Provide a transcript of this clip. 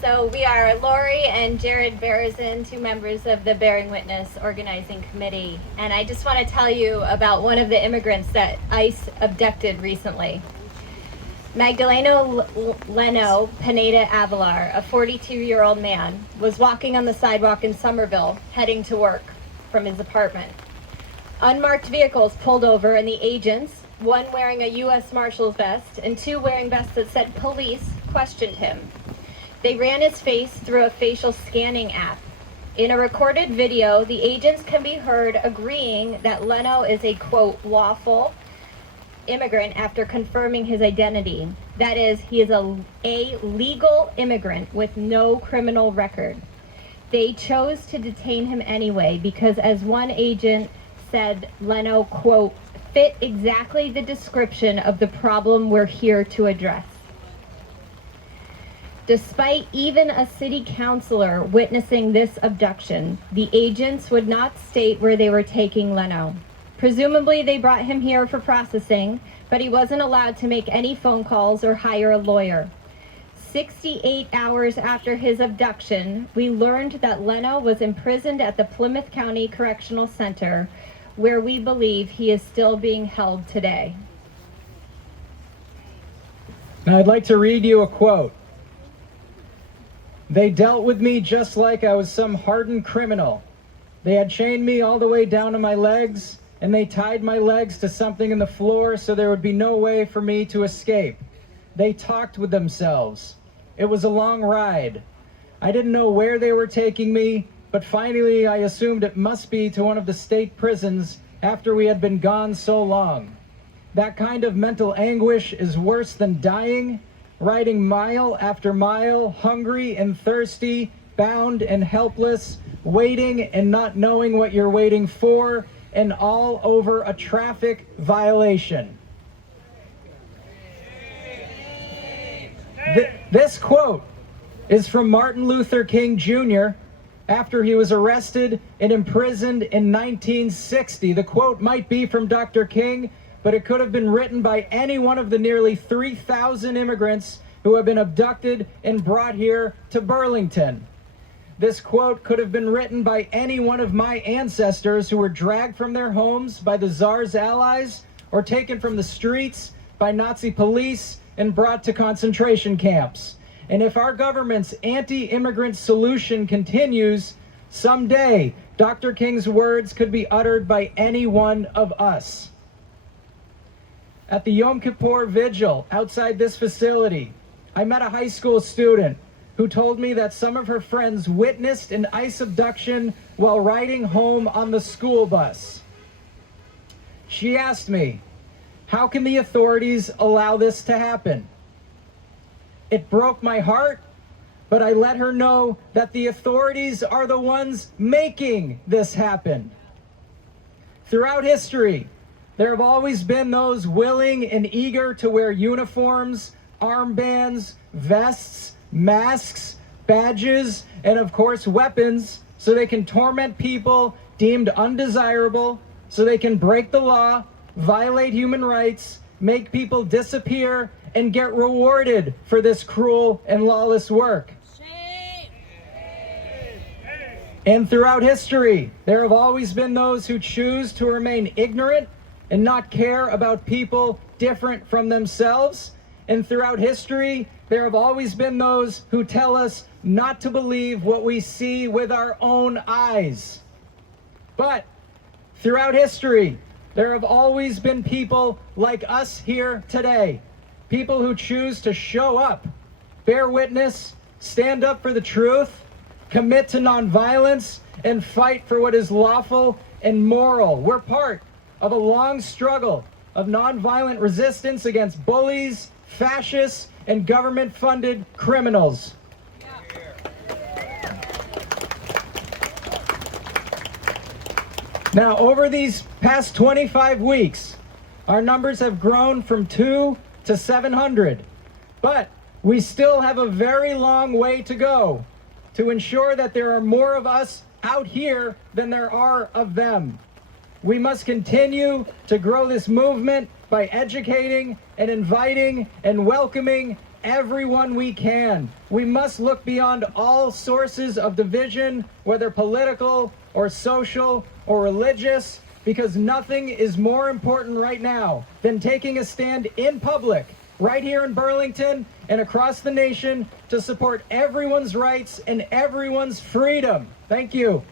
So we are Laurie and Jared Berezin, two members of the Bearing Witness Organizing Committee. And I just want to tell you about one of the immigrants that ICE abducted recently. Magdaleno Leno Pineda Avalar, a 42-year-old man, was walking on the sidewalk in Somerville, heading to work from his apartment. Unmarked vehicles pulled over and the agents, one wearing a U.S. Marshal's vest and two wearing vests that said police, questioned him. They ran his face through a facial scanning app. In a recorded video, the agents can be heard agreeing that Leno is a, quote, lawful immigrant after confirming his identity. That is, he is a legal immigrant with no criminal record. They chose to detain him anyway because, as one agent said, Leno, quote, fit exactly the description of the problem we're here to address. Despite even a city councilor witnessing this abduction, the agents would not state where they were taking Leno. Presumably they brought him here for processing, but he wasn't allowed to make any phone calls or hire a lawyer. 68 hours after his abduction, we learned that Leno was imprisoned at the Plymouth County Correctional Center, where we believe he is still being held today. Now I'd like to read you a quote. They dealt with me just like I was some hardened criminal. They had chained me all the way down to my legs, and they tied my legs to something in the floor so there would be no way for me to escape. They talked with themselves. It was a long ride. I didn't know where they were taking me, but finally I assumed it must be to one of the state prisons after we had been gone so long. That kind of mental anguish is worse than dying, riding mile after mile, hungry and thirsty, bound and helpless, waiting and not knowing what you're waiting for, and all over a traffic violation. This quote is from Martin Luther King Jr. after he was arrested and imprisoned in 1960. The quote might be from Dr. King, but it could have been written by any one of the nearly 3,000 immigrants who have been abducted and brought here to Burlington. This quote could have been written by any one of my ancestors who were dragged from their homes by the Tsar's allies or taken from the streets by Nazi police and brought to concentration camps. And if our government's anti-immigrant solution continues, someday Dr. King's words could be uttered by any one of us. At the Yom Kippur Vigil outside this facility, I met a high school student who told me that some of her friends witnessed an ICE abduction while riding home on the school bus. She asked me, how can the authorities allow this to happen? It broke my heart, but I let her know that the authorities are the ones making this happen. Throughout history, there have always been those willing and eager to wear uniforms, armbands, vests, masks, badges, and of course weapons so they can torment people deemed undesirable, so they can break the law, violate human rights, make people disappear, and get rewarded for this cruel and lawless work. And throughout history, there have always been those who choose to remain ignorant and not care about people different from themselves. And throughout history, there have always been those who tell us not to believe what we see with our own eyes. But throughout history, there have always been people like us here today, people who choose to show up, bear witness, stand up for the truth, commit to nonviolence, and fight for what is lawful and moral. We're part of a long struggle of nonviolent resistance against bullies, fascists, and government-funded criminals. Now, over these past 25 weeks, our numbers have grown from 2 to 700, but we still have a very long way to go to ensure that there are more of us out here than there are of them. We must continue to grow this movement by educating and inviting and welcoming everyone we can. We must look beyond all sources of division, whether political or social or religious, because nothing is more important right now than taking a stand in public, right here in Burlington and across the nation, to support everyone's rights and everyone's freedom. Thank you.